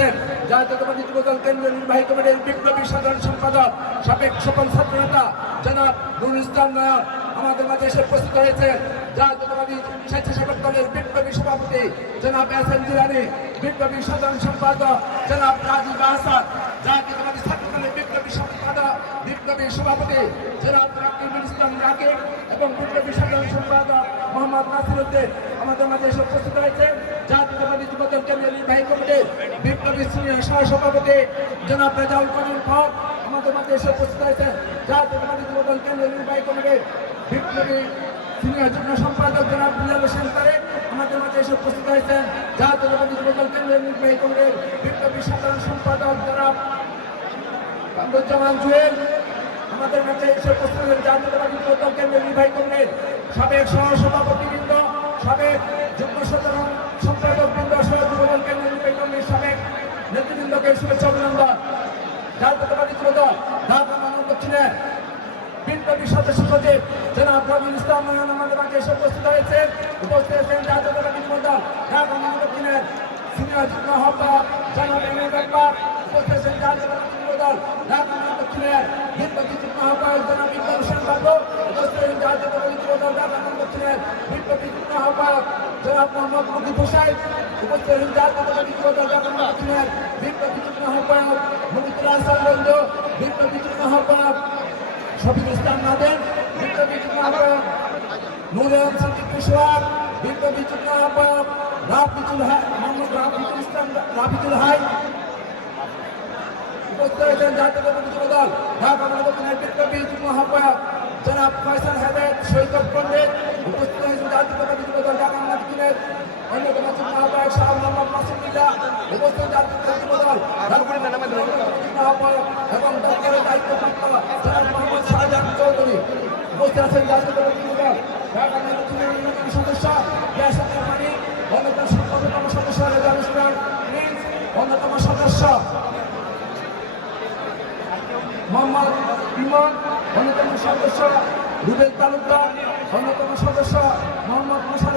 আছেন। জাতীয়তাবাদী যুবদল কেন্দ্রীয় নির্বাহী কমিটির বিপ্লবী সাধারণ সম্পাদক, সাবেক সকল ছাত্র নেতা জনাব নুরুল ইসলাম নয়ন আমাদের মাঝে এসে উপস্থিত হয়েছেন। জাতীয়তাবাদী স্বেচ্ছাসেবক দলের বিপ্লবী সভাপতি জনাব এস এম জিলানি, বিপ্লবী সাধারণ সম্পাদক জনাব রাজীব আহসাদ জাতীয়তাবাদী ছাত্র দলের বিপ্লবী সম্পাদক, বিপ্লবী সভাপতি জনাব রাকিবুল ইসলাম রাকিব এবং বিপ্লবী সাধারণ সম্পাদক মোহাম্মদ নাসির উদ্দিন আমাদের মাঝে এসে উপস্থিত হয়েছেন জাতীয়তাবাদী যুবদল কেন্দ্রীয় নির্বাহী কমিটির সভাপতি জনাব রেজাউল করিম হক আমাদের মাঝে এসে উপস্থিত হয়েছেন। যুবদল কেন্দ্রীয় নির্বাহী বিপ্লবী সিনিয়র যুগ্ম সম্পাদক জনাব বিলাল হোসেন তারেক আমাদের মাঝে এসে উপস্থিত হয়েছেন। জাতীয়তাবাদী যুবদল কেন্দ্রীয় নির্বাহী বিপ্লবী সাধারণ সম্পাদক জনাব কামরুজ্জামান জুয়েল, আমাদের কাছে এসে উপস্থিত হলেন জাতীয়তাবাদী যুবদল কেন্দ্রের নির্বাহী কমিটির সাবেক সহসভাপতিবৃন্দ শুভেচ্ছা অভিনন্দন। জাতীয়তাবাদী যুবদল ঢাকা মানব দক্ষিণের বিপ্লবী সদস্য সচিব জনাব রবিউল ইসলাম নয়ন আমাদের মাঝে এসে উপস্থিত হয়েছেন। উপস্থিত হয়েছেন জাতীয়তাবাদী যুবদল ঢাকা মানব দক্ষিণের সিনিয়র যুগ্ম আহ্বায়ক জনাব এমএ ব্যাপার উপস্থিত হয়েছেন জাতীয়তাবাদী যুবদল ঢাকা মানব দক্ষিণের বিপ্লবী যুগ্ম আহ্বায়ক জনাব ইকবাল হোসেন বাবু উপস্থিত হয়েছেন জাতীয়তাবাদী মানব দক্ষিণের বিপ্লবী আহ্বায়ক জনাব মোহাম্মদ মুজিব হোসাইন উপস্থিত যুবদল ঢাকা মানব দক্ষিণের বিপ্লবী আহ্বায়ক মুজিবুল হাসান রঞ্জু বিপ্লবী আহ্বায়ক শফিক ইসলাম নাদের বিপ্লবী আহ্বায়ক নুরে সিদ্দিক সোহাগ বিপ্লবী আহ্বায়ক রাফিজুল হাই মোহাম্মদ রাফিজুল ইসলাম রাফিজুল হাই উপস্থিত হয়েছেন জাতীয়তাবাদী দল ঢাকা মহানগরের বিপ্লবী যুগ্ম আহ্বায়ক জনাব ফয়সাল হেমেদ সৈকত পণ্ডিত। উপস্থিত হয়েছেন জাতীয়তাবাদী যুব দল ঢাকা মহানগরের অন্যতম আহ্বায়ক শাহ মোহাম্মদ মাসুদুল্লাহ উপস্থিত জাতীয় যুব দল ঢাকা মহানগরের যুগ্ম আহ্বায়ক এবং দপ্তরের দায়িত্বপ্রাপ্ত জনাব মোহাম্মদ শাহজাহান চৌধুরী। উপস্থিত আছেন জাতীয়তাবাদী যুব দল ঢাকা অন্যতম সদস্য। ইয়াসিন রহমানি অন্যতম অন্যতম সদস্য রেজাল ইসলাম প্রিন্স অন্যতম সদস্য মোহাম্মদ ইমন অন্যতম সদস্য রুবেল তালুকদার অন্যতম সদস্য মোহাম্মদ মোশারফ